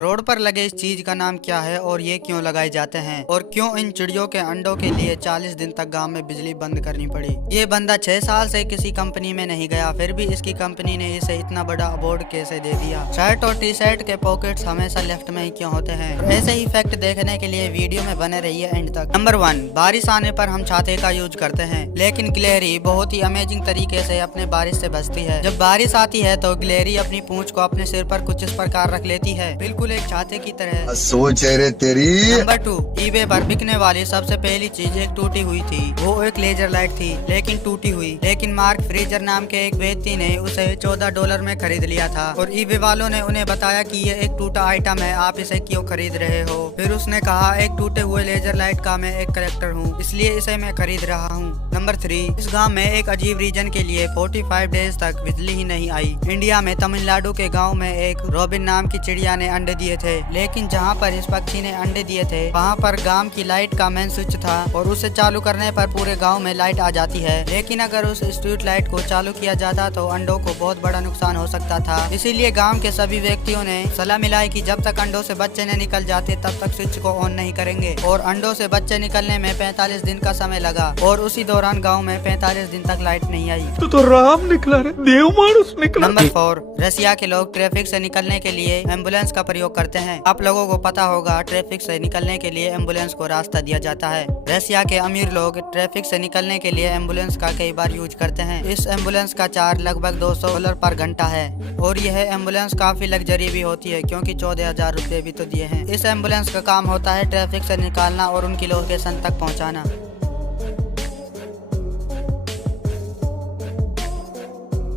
Road पर लगे इस चीज का नाम क्या है और ये क्यों लगाए जाते हैं और क्यों इन चिड़ियों के अंडों के लिए 40 दिन तक गांव में बिजली बंद करनी पड़ी। ये बंदा 6 साल से किसी कंपनी में नहीं गया, फिर भी इसकी कंपनी ने इसे इतना बड़ा अवार्ड कैसे दे दिया। शर्ट और टी शर्ट के पॉकेट्स हमेशा लेफ्ट में ही क्यों होते हैं। और ऐसे ही फैक्ट देखने के लिए वीडियो में बने रहिए एंड तक। नंबर 1, बारिश आने पर हम छाते का यूज करते हैं, लेकिन गिलहरी बहुत ही अमेजिंग तरीके से अपने बारिश से बचती है। जब बारिश आती है तो गिलहरी अपनी पूंछ को अपने सिर पर कुछ इस प्रकार रख लेती है, बिल्कुल एक छाते की तरह। सोच है रे तेरी। नंबर 2, ईबे पर बिकने वाली सबसे पहली चीज एक टूटी हुई थी। वो एक लेजर लाइट थी, लेकिन टूटी हुई। लेकिन मार्क फ्रीजर नाम के एक व्यक्ति ने उसे $14 में खरीद लिया था और ईबे वालों ने उन्हें बताया कि ये एक टूटा आइटम है, आप इसे क्यों खरीद रहे हो। फिर उसने कहा, एक टूटे हुए लेजर लाइट का मैं एक करेक्टर हूँ, इसलिए इसे मैं खरीद रहा हूँ। नंबर 3, इस गाँव में एक अजीब रीजन के लिए 45 डेज तक बिजली ही नहीं आई। इंडिया में तमिलनाडु के गाँव में एक रॉबिन नाम की चिड़िया ने अंडे दिए थे, लेकिन जहाँ पर इस पक्षी ने अंडे दिए थे वहाँ पर गांव की लाइट का मेन स्विच था और उसे चालू करने पर पूरे गांव में लाइट आ जाती है। लेकिन अगर उस स्ट्रीट लाइट को चालू किया जाता तो अंडों को बहुत बड़ा नुकसान हो सकता था। इसीलिए गांव के सभी व्यक्तियों ने सलाह मिलाई कि जब तक अंडों से बच्चे न निकल जाते तब तक स्विच को ऑन नहीं करेंगे। और अंडों से बच्चे निकलने में 45 दिन का समय लगा और उसी दौरान गाँव में 45 दिन तक लाइट नहीं आई। तो राम निकला रे, देव मानुस निकला। नंबर 4, रसिया के लोग ट्रैफिक से निकलने के लिए एम्बुलेंस का प्रयोग करते हैं। आप लोगों को पता होगा, ट्रैफिक से निकलने के लिए एम्बुलेंस को रास्ता दिया जाता है। रसिया के अमीर लोग ट्रैफिक से निकलने के लिए एम्बुलेंस का कई बार यूज करते हैं। इस एम्बुलेंस का चार्ज लगभग $200 पर घंटा है और यह एम्बुलेंस काफी लग्जरी भी होती है, क्योंकि 14,000 रुपए भी तो दिए हैं। इस एम्बुलेंस का काम होता है ट्रैफिक से निकालना और उनकी लोकेशन तक पहुँचाना।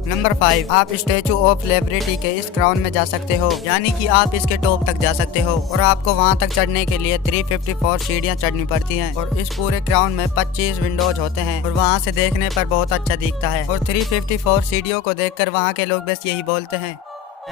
नंबर 5, आप स्टेचू ऑफ लिबर्टी के इस क्राउन में जा सकते हो, यानी कि आप इसके टॉप तक जा सकते हो और आपको वहां तक चढ़ने के लिए 354 सीढ़ियां चढ़नी पड़ती हैं। और इस पूरे क्राउन में 25 विंडोज होते हैं और वहां से देखने पर बहुत अच्छा दिखता है। और 354 सीढ़ियों को देखकर वहां के लोग बस यही बोलते हैं,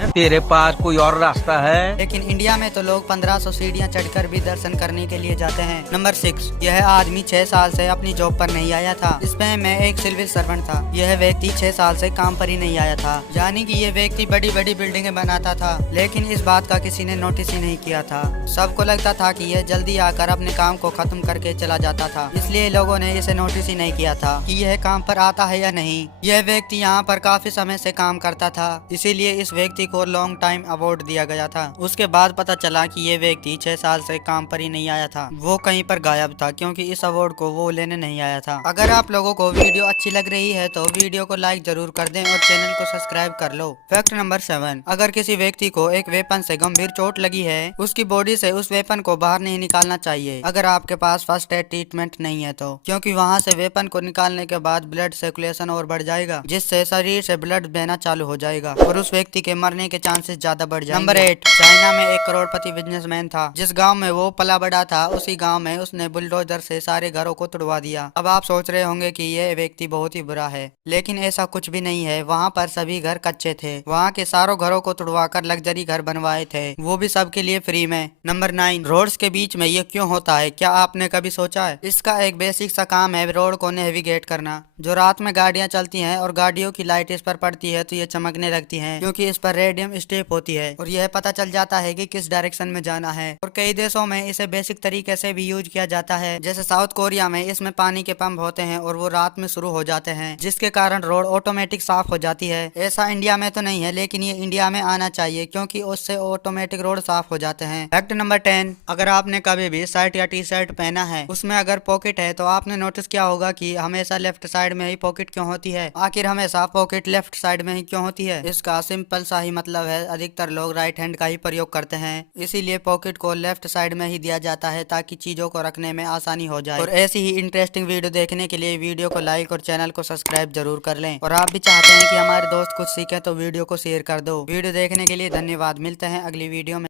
तेरे पास कोई और रास्ता है? लेकिन इंडिया में तो लोग 1500 सीढ़ियां चढ़कर भी दर्शन करने के लिए जाते हैं। नंबर 6, यह आदमी 6 साल से अपनी जॉब पर नहीं आया था। इसमें मैं एक सिविल सर्वेंट था। यह व्यक्ति 6 साल से काम पर ही नहीं आया था, यानी कि यह व्यक्ति बड़ी बड़ी बिल्डिंगें बनाता था, लेकिन इस बात का किसी ने नोटिस ही नहीं किया था। सबको लगता था कि यह जल्दी आकर अपने काम को खत्म करके चला जाता था, इसलिए लोगों ने इसे नोटिस ही नहीं किया था कि यह काम पर आता है या नहीं। यह व्यक्ति यहाँ पर काफी समय से काम करता था, इसीलिए इस व्यक्ति को लॉन्ग टाइम अवार्ड दिया गया था। उसके बाद पता चला कि ये व्यक्ति 6 साल से काम पर ही नहीं आया था, वो कहीं पर गायब था, क्योंकि इस अवार्ड को वो लेने नहीं आया था। अगर आप लोगों को वीडियो अच्छी लग रही है तो वीडियो को लाइक जरूर कर दें और चैनल को सब्सक्राइब कर लो। फैक्ट नंबर 7, अगर किसी व्यक्ति को एक वेपन से गंभीर चोट लगी है, उसकी बॉडी से उस वेपन को बाहर नहीं निकालना चाहिए अगर आपके पास फर्स्ट एड ट्रीटमेंट नहीं है तो, क्योंकि वहाँ से वेपन को निकालने के बाद ब्लड सर्कुलेशन और बढ़ जाएगा, जिससे शरीर से ब्लड बहना चालू हो जाएगा और उस व्यक्ति के मरने के चांसेस ज्यादा बढ़ जाएंगे। नंबर 8, चाइना में एक करोड़पति बिजनेसमैन था। जिस गांव में वो पला बड़ा था, उसी गांव में उसने बुलडोजर से सारे घरों को तुड़वा दिया। अब आप सोच रहे होंगे कि यह व्यक्ति बहुत ही बुरा है, लेकिन ऐसा कुछ भी नहीं है। वहाँ पर सभी घर कच्चे थे, वहाँ के सारों घरों को तुड़वाकर लग्जरी घर बनवाए थे, वो भी सबके लिए फ्री में। नंबर 9, रोड्स के बीच में ये क्यों होता है, क्या आपने कभी सोचा है? इसका एक बेसिक सा काम है रोड को नेविगेट करना। जो रात में गाड़ियां चलती हैं और गाड़ियों की लाइट इस पर पड़ती है तो ये चमकने लगती हैं, क्योंकि इस पर रेडियम स्टेप होती है और यह पता चल जाता है कि किस डायरेक्शन में जाना है। और कई देशों में इसे बेसिक तरीके से भी यूज किया जाता है, जैसे साउथ कोरिया में इसमें पानी के पंप होते हैं और वो रात में शुरू हो जाते हैं, जिसके कारण रोड ऑटोमेटिक साफ हो जाती है। ऐसा इंडिया में तो नहीं है, लेकिन ये इंडिया में आना चाहिए, क्योंकि उससे ऑटोमेटिक रोड साफ हो जाते हैं। फैक्ट नंबर 10, अगर आपने कभी भी शर्ट या टी शर्ट पहना है, उसमें अगर पॉकेट है तो आपने नोटिस किया होगा कि हमेशा लेफ्ट साइड में ही पॉकेट क्यों होती है। आखिर हमेशा पॉकेट लेफ्ट साइड में ही क्यों होती है? इसका सिंपल सा ही मतलब है, अधिकतर लोग राइट हैंड का ही प्रयोग करते हैं, इसीलिए पॉकेट को लेफ्ट साइड में ही दिया जाता है ताकि चीजों को रखने में आसानी हो जाए। और ऐसी ही इंटरेस्टिंग वीडियो देखने के लिए वीडियो को लाइक और चैनल को सब्सक्राइब जरूर कर लें। और आप भी चाहते हैं कि हमारे दोस्त कुछ सीखें तो वीडियो को शेयर कर दो। वीडियो देखने के लिए धन्यवाद, मिलते हैं अगली वीडियो में।